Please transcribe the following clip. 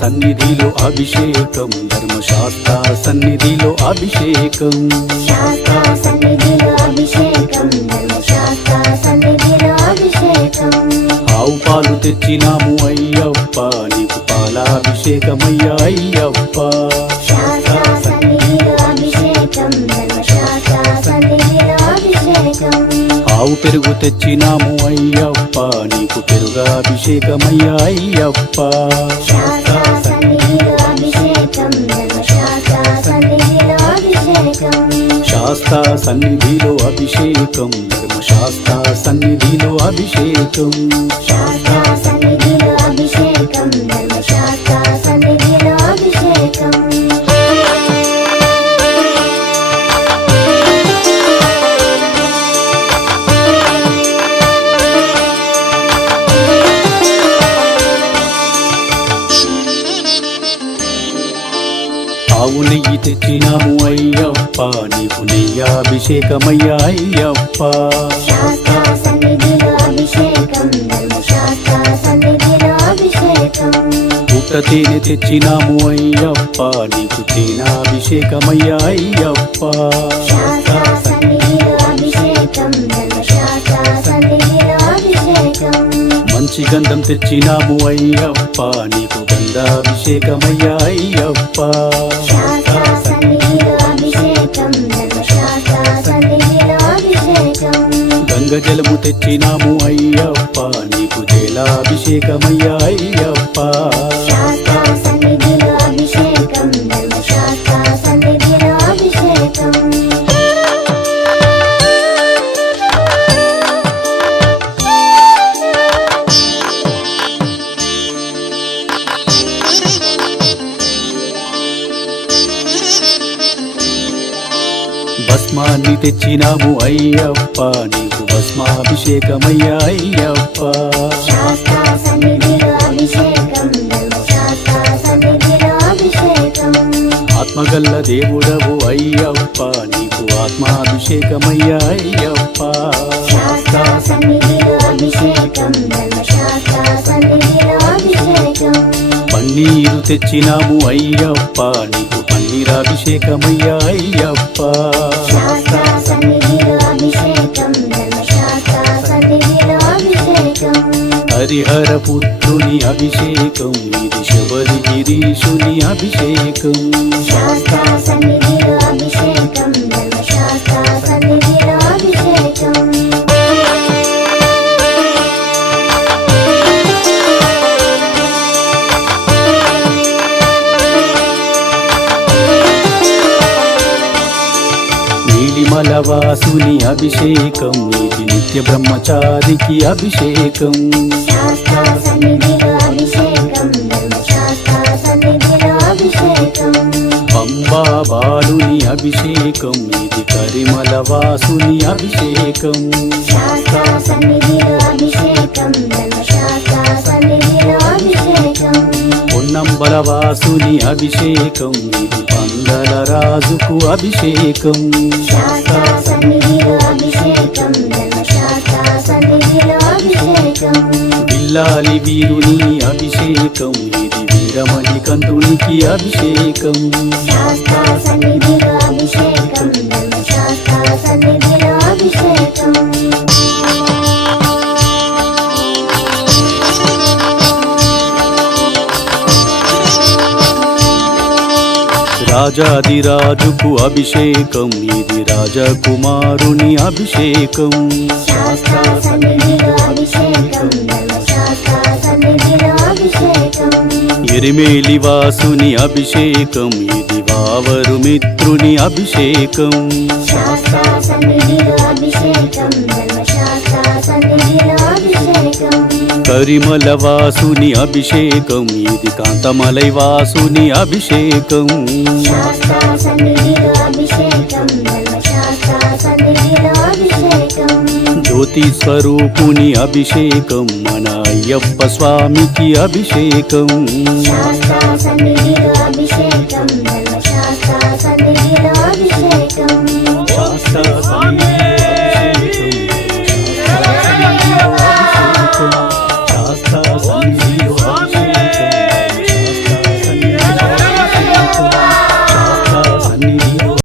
సన్నిధిలో అభిషేకం, ధర్మశాస్త్ర సన్నిధిలో అభిషేకం, శాస్త్ర సన్నిధిలో అభిషేకం, ధర్మశాస్త్ర సన్నిధిలో అభిషేకం. ఆవు పాలు తెచ్చినాము అయ్యప్ప, నీకు పాలాభిషేకమయ్యా అయ్యప్ప. శాస్త్ర సన్నిధిలో అభిషేకం, ధర్మశాస్త్ర సన్నిధిలో అభిషేకం. ఆవు పెరుగు తెచ్చినాము అయ్యప్ప, నీకు పెరుగాభిషేకమయ్యా అయ్యప్ప. శాస్త్ర సన్నిధిలో అభిషేకం, ధర్మశాస్త్ర సన్నిధిలో అభిషేకం. శాస్త్ర సన్నిధిలో అభిషేకం, ధర్మశాస్త్ర సన్నిధిలో అభిషేకం. శాస్త్ర సన్నిధిలో అభిషేకం, ధర్మశాస్త్ర సన్నిధిలో అభిషేకం. ఆవు నెయ్యి తెచ్చినాము అయ్యప్ప, నీకు నెయ్యాభిషేకమయ్యా అయ్యప్ప. శాస్త్ర సన్నిధిలో అభిషేకం, ధర్మశాస్త్ర సన్నిధిలో అభిషేకం. పుట్ట తేనె తెచ్చినాము అయ్యప్ప, నీకు తేనాభిషేకమయ్యా అయ్యప్ప. శాస్త్ర సన్నిధిలో అభిషేకం, ధర్మశాస్త్ర సన్నిధిలో అభిషేకం. మంచి గంధం తెచ్చినాము అయ్యప్ప, నీకు గంధాభిషేకమయ్యా అయ్యప్ప. శాస్త్ర సన్నిధిలో అభిషేకం, ధర్మశాస్త్ర సన్నిధిలో అభిషేకం. గంగ జలము తెచ్చినాము అయ్యప్ప, నీకు జలాభిషేకమయ్యా అయ్యప్ప. శాస్త్ర సన్నిధిలో అభిషేకం, ధర్మశాస్త్ర సన్నిధిలో అభిషేకం. భస్మాన్ని తెచ్చినాము అయ్యప్ప, నీకు భస్మాభిషేకమయ్యా అయ్యప్ప. శాస్త్ర సన్నిధిలో అభిషేకం, ధర్మశాస్త్ర సన్నిధిలో అభిషేకం. ఆత్మగల్ల దేవుడవు అయ్యప్ప, నీకు ఆత్మాభిషేకమయ్యా అయ్యప్ప. శాస్త్ర సన్నిధిలో అభిషేకం, ధర్మశాస్త్ర సన్నిధిలో అభిషేకం. పన్నీరు తెచ్చినాము అయ్యప్ప, నీకు పన్నీరాభిషేకమయ్యా అయ్యప్ప. శాస్త్ర సన్నిధిలో అభిషేకం, ధర్మశాస్త్ర సన్నిధిలో అభిషేకం. హరిహర పుత్రుని అభిషేకం, ఇది శబరి గిరీషుని అభిషేకం. శాస్త్ర సన్నిధిలో అభిషేకం, ధర్మశాస్త్ర సన్నిధిలో అభిషేకం. నీలిమలవాసుని అభిషేకం, ఇది నిత్య బ్రహ్మచారికి అభిషేకం. శాస్త్ర సన్నిధిలో అభిషేకం, ధర్మశాస్త్ర సన్నిధిలో అభిషేకం. పంబా బాలుని అభిషేకం, ఇది కరిమలవాసుని అభిషేకం. శాస్త్ర సన్నిధిలో అభిషేకం, ధర్మశాస్త్ర సన్నిధిలో అభిషేకం. పొన్నంబలవాసుని అభిషేకం, ఇది పందల రాజుకు అభిషేకం. శాస్త్ర సన్నిధిలో అభిషేకం, ధర్మశాస్త్ర సన్నిధిలో అభిషేకం. బిల్లాలి వీరుని అభిషేకం, ఇది వీరమణి కంఠునికి అభిషేకం. శాస్త్ర సన్నిధిలో అభిషేకం, ధర్మశాస్త్ర సన్నిధిలో అభిషేకం. రాజాదిరాజుకు అభిషేకం, ఇది రాజకుమారుని అభిషేకం. శాస్త్ర సన్నిధిలో అభిషేకం, ధర్మశాస్త్ర సన్నిధిలో అభిషేకం. ఎరిమేలి వాసుని అభిషేకం, ఇది వావరు మిత్రుని అభిషేకం. శాస్త్ర సన్నిధిలో అభిషేకం, ధర్మశాస్త్ర సన్నిధిలో అభిషేకం. కరిమల వాసుని అభిషేకం, ఇది కాంతమలై వాసుని అభిషేకం. శాస్త్ర సన్నిధిలో అభిషేకం, ధర్మశాస్త్ర సన్నిధిలో అభిషేకం. జ్యోతి స్వరూపుని అభిషేకం, మన అయ్యప్ప స్వామికి అభిషేకం. శాస్త్ర సన్నిధిలో